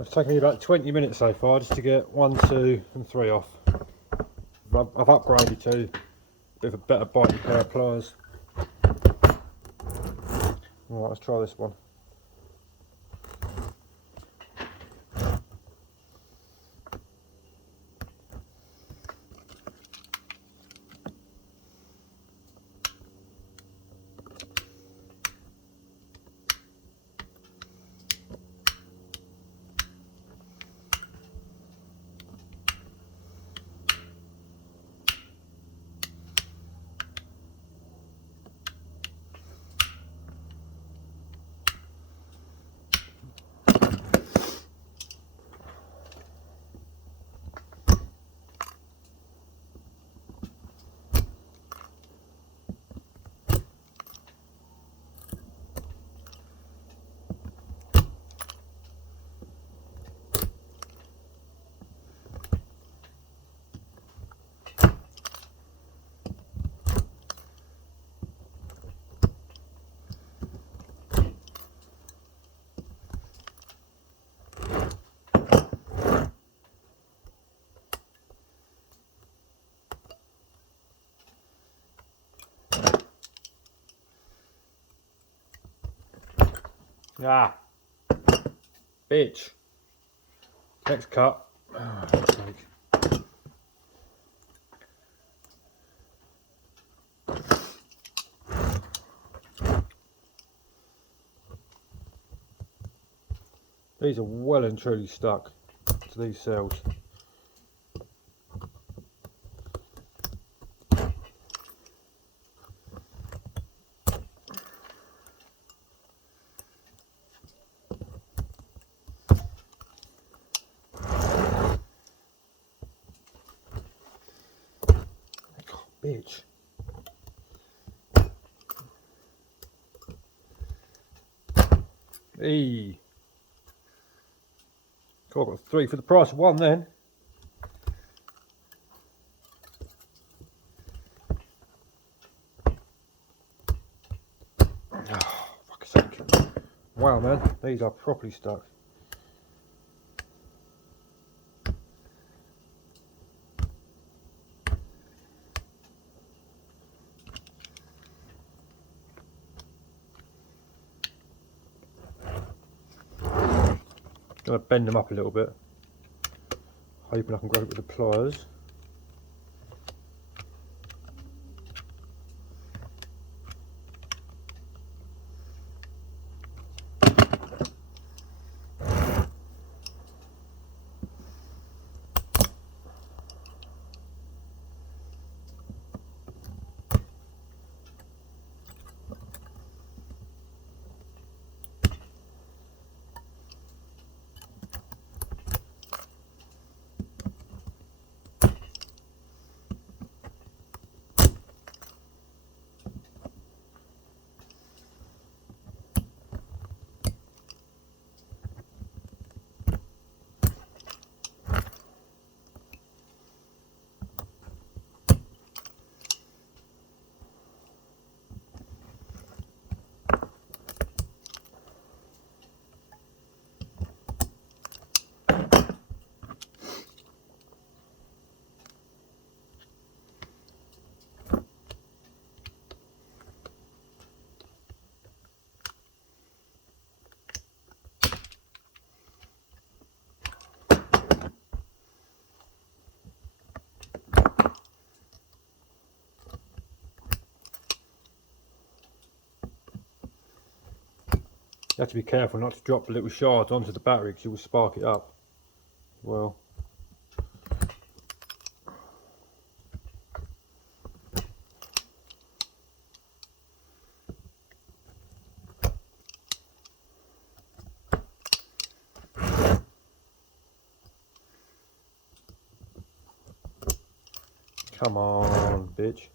It's taken me about 20 minutes so far just to get 1, 2 and 3 off. I've upgraded to a bit of a better biting pair of pliers. Alright, let's try this one. Ah, bitch. Next cut. Oh, for sake. These are well and truly stuck to these cells. Bitch. Hey. Cool, I got 3 for the price of 1 then. Oh, fuck's sake. Wow, man, these are properly stuck. Gonna bend them up a little bit, hoping I can grab it with the pliers. You have to be careful not to drop the little shards onto the battery because you will spark it up. Well, come on, bitch.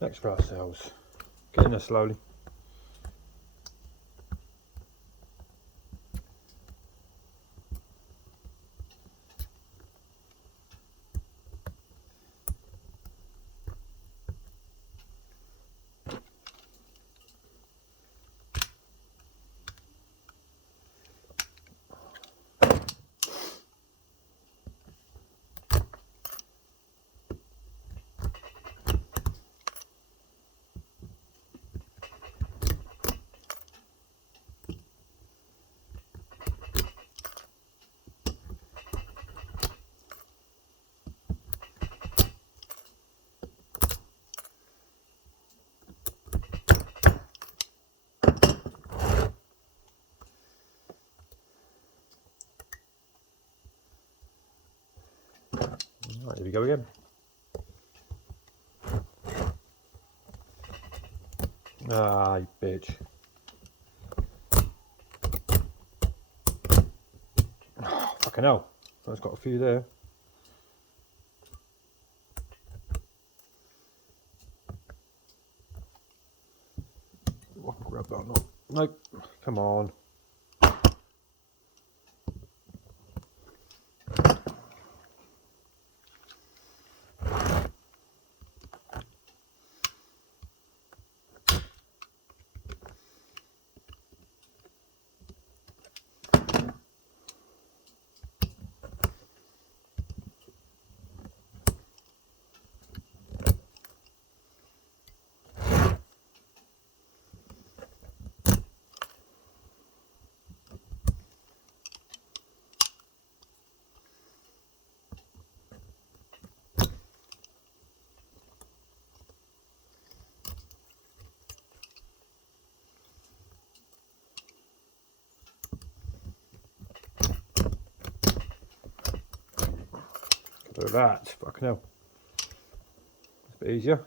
Next for ourselves. Getting there slowly. There we go again. Ah, you bitch. Oh, fucking hell. That's got a few there. Oh, I can grab that or not. Nope. Come on. Do that. Fucking hell. It's a bit easier.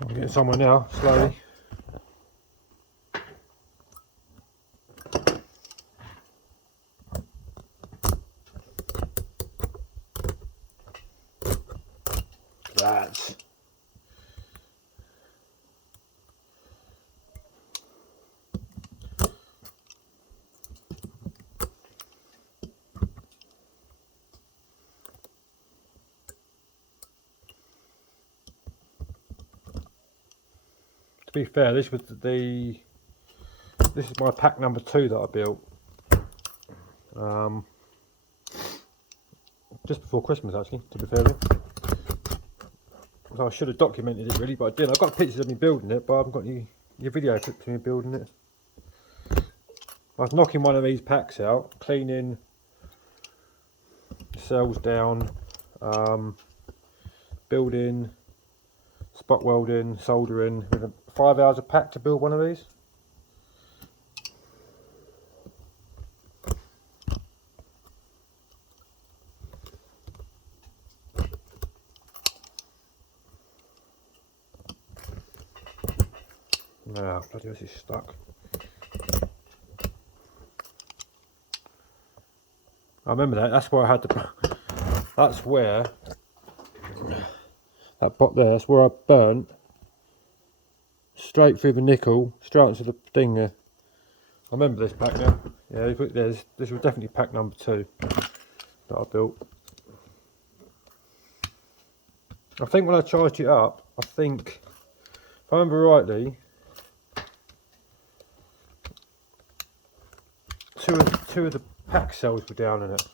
I'm getting somewhere now, slowly. That. To be fair, this is my pack number 2 that I built. Just before Christmas, actually, to be fair with you. So I should have documented it really, but I didn't. I've got pictures of me building it, but I haven't got any video clips of me building it. I was knocking one of these packs out, cleaning cells down, building, spot welding, soldering, with 5 hours a pack to build one of these. Ah, bloody hell, this is stuck. I remember that. That's where I had to. That's where that pot there. That's where I burnt straight through the nickel, straight into the thing there. I remember this pack now. Yeah, this was definitely pack number 2 that I built. I think when I charged it up, if I remember rightly, two of the pack cells were down in it.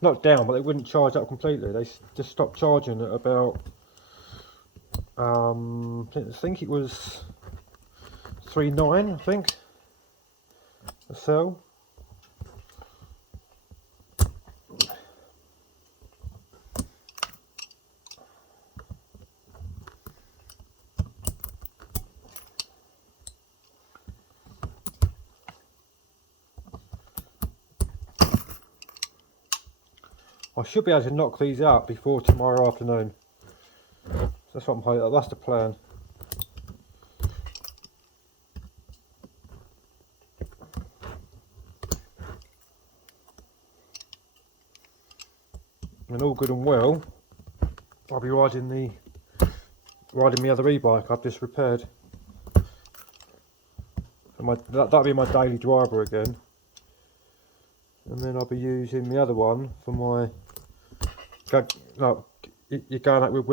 Not down, but they wouldn't charge up completely. They just stopped charging at about, I think it was 3.9, I think. a cell. I should be able to knock these out before tomorrow afternoon. So that's what I'm hoping. That's the plan. And all good and well, I'll be riding my other e-bike I've just repaired. That'll be my daily driver again. And then I'll be using the other one for my, like, you're going out with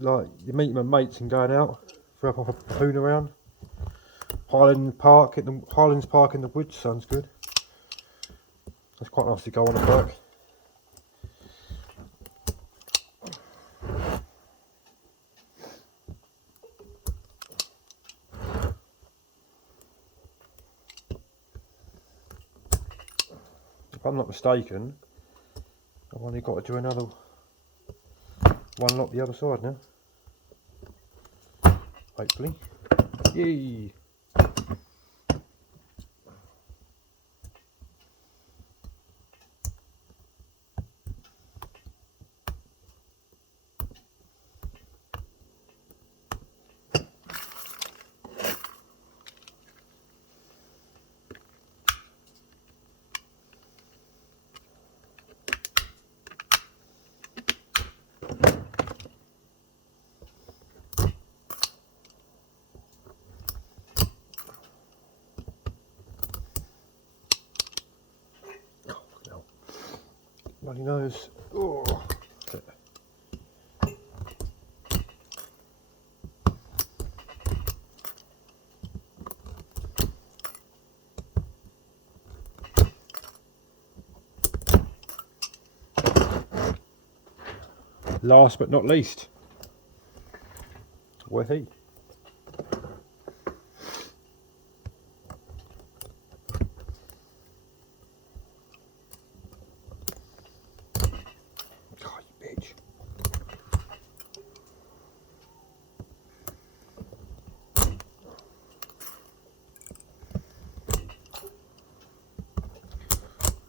like, you're meeting my mates and going out for a poon around. Highlands Park in the woods sounds good. That's quite nice to go on a bike. If I'm not mistaken, I've only got to do another one lock the other side now. Hopefully. Yay! Bloody nose. Oh. Last but not least, where he?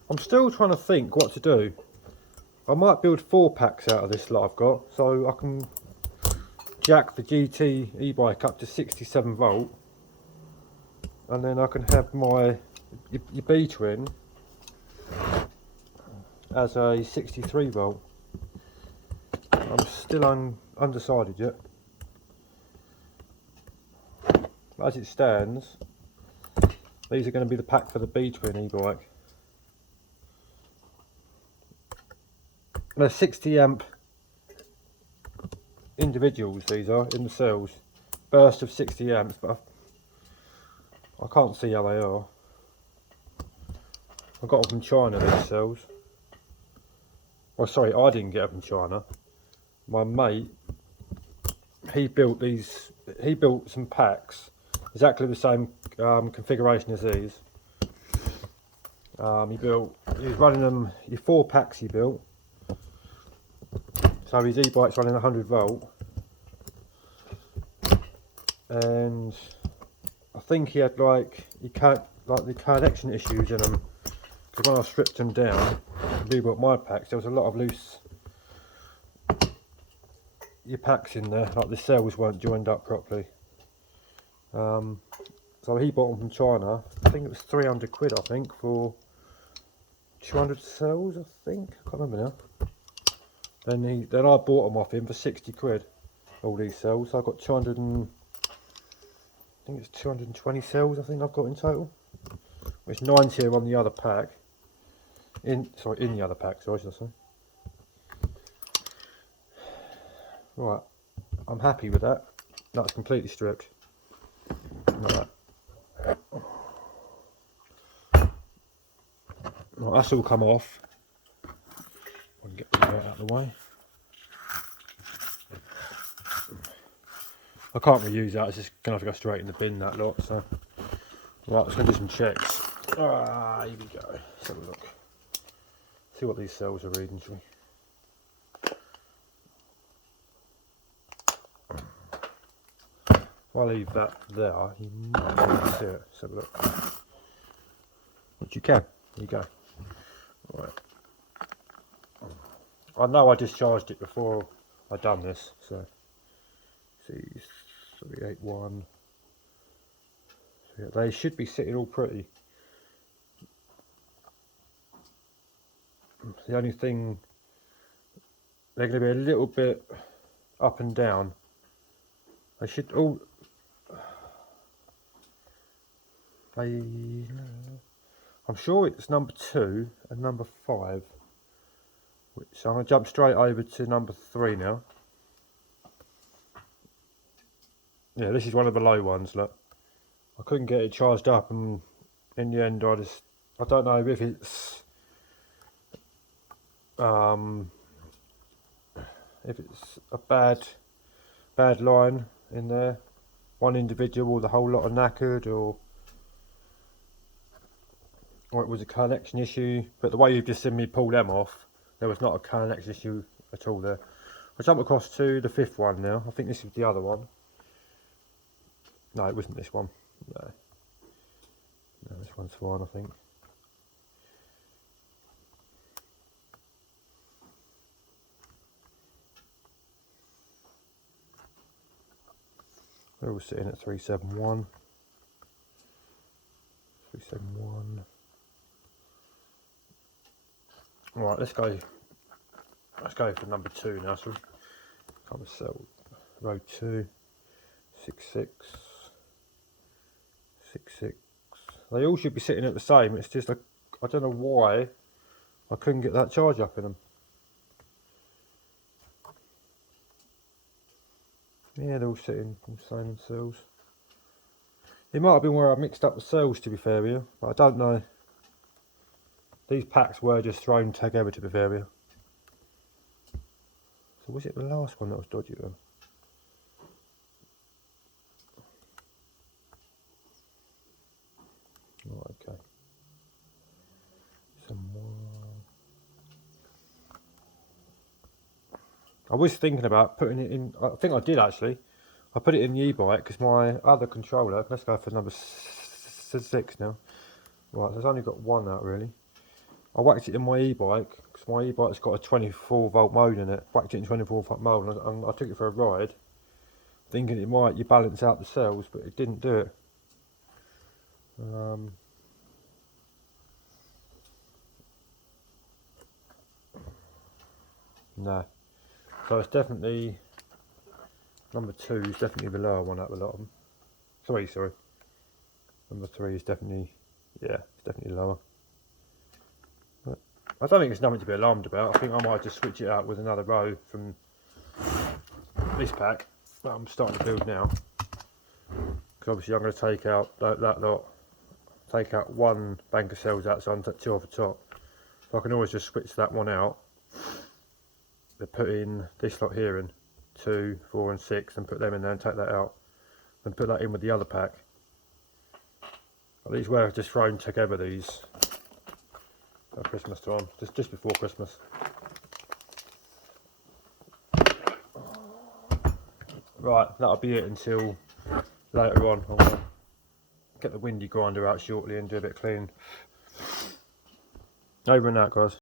I'm still trying to think what to do. I might build 4 packs out of this lot I've got, so I can jack the GT e-bike up to 67 volt, and then I can have my your B-twin as a 63 volt. I'm still undecided yet. As it stands, these are going to be the pack for the B-twin e-bike. They're 60 amp individuals, these are, in the cells. Burst of 60 amps, but I can't see how they are. I got them from China, these cells. Oh sorry, I didn't get them from China. My mate, he built some packs, exactly the same configuration as these. He was running them, 4 packs he built. So his e-bike's running 100 volt, and I think he had the connection issues in them, because when I stripped them down and rebuilt my packs, there was a lot of loose packs in there, like the cells weren't joined up properly. So he bought them from China. I think it was 300 quid, I think, for 200 cells, I think. I can't remember now. Then I bought them off him for 60 quid, all these cells. So I got 220 cells, I think I've got in total. Which 90 are on the other pack. In the other pack, sorry, should I say. Right, I'm happy with that. That's completely stripped. Like that. Right, that's all come off. I can get that out of the way. I can't reuse that, it's just going to have to go straight in the bin, that lot. So, right, let's go do some checks. Here we go. Let's have a look. See what these cells are reading, shall we? If I leave that there, you might be able to see it. Let's have a look. Which you can. There you go. Right. I know I discharged it before I done this, so see 381. So yeah, they should be sitting all pretty. The only thing, they're going to be a little bit up and down. They should all. I'm sure it's number 2 and number 5. So I'm going to jump straight over to number 3 now. Yeah, this is one of the low ones, look. I couldn't get it charged up, and in the end I don't know if it's a bad line in there, one individual, the whole lot are knackered, or it was a connection issue. But the way you've just seen me pull them off, there was not a connection issue at all there. I'll jump across to the 5th one now. I think this is the other one. No, it wasn't this one. No, this one's fine, I think. They're all sitting at 371. 371. Right, let's go for number 2 now. So come and sell row 2, 66, 66. They all should be sitting at the same. It's just I don't know why I couldn't get that charge up in them. Yeah, they're all sitting in the same cells. It might have been where I mixed up the cells, to be fair with you, but I don't know. These packs were just thrown together, to be fair with you. So was it the last one that was dodgy then? Right, okay. Some more. I was thinking about putting it in. I think I did actually. I put it in the e-bike because my other controller. Let's go for number 6 now. Right, there's only got one out really. I whacked it in my e-bike because my e-bike's got a 24 volt mode in it. Whacked it in 24 volt mode, and I took it for a ride, thinking it might balance out the cells, but it didn't do it. No. So it's definitely number 2 is definitely the lower one out of the lot of them. Sorry. Number 3 is definitely, yeah, it's definitely lower. But I don't think it's nothing to be alarmed about. I think I might just switch it out with another row from this pack that I'm starting to build now. Because obviously I'm going to take out that lot, take out one bank of cells outside and 2 off the top. So I can always just switch that one out. They put in this lot here in 2, 4 and 6 and put them in there and take that out. Then put that in with the other pack. But these were just thrown together, these at Christmas time, just before Christmas. Right, that'll be it until later on. I'm gonna get the windy grinder out shortly and do a bit of cleaning. Over and out, guys.